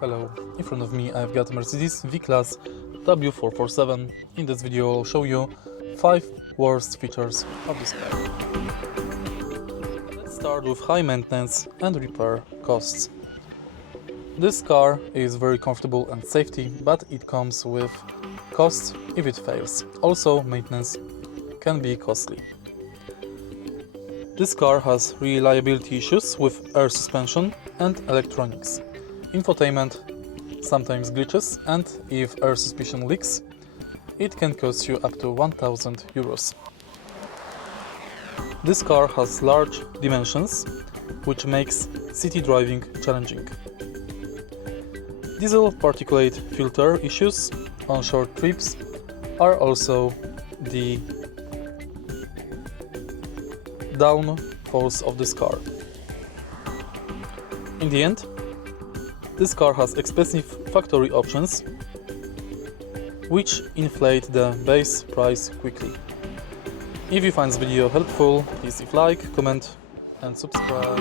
Hello, in front of me I've got Mercedes V Class W447. In this video I'll show you 5 worst features of this car. Let's start with high maintenance and repair costs. This car is very comfortable and safety, but it comes with costs if it fails. Also, maintenance can be costly. This car has reliability issues with air suspension and electronics. Infotainment sometimes glitches, and if air suspension leaks, it can cost you up to 1000 euros. This car has large dimensions, which makes city driving challenging. Diesel particulate filter issues on short trips are also the downfalls of this car. In the end, this car has expensive factory options, which inflate the base price quickly. If you find this video helpful, please leave a like, comment and subscribe.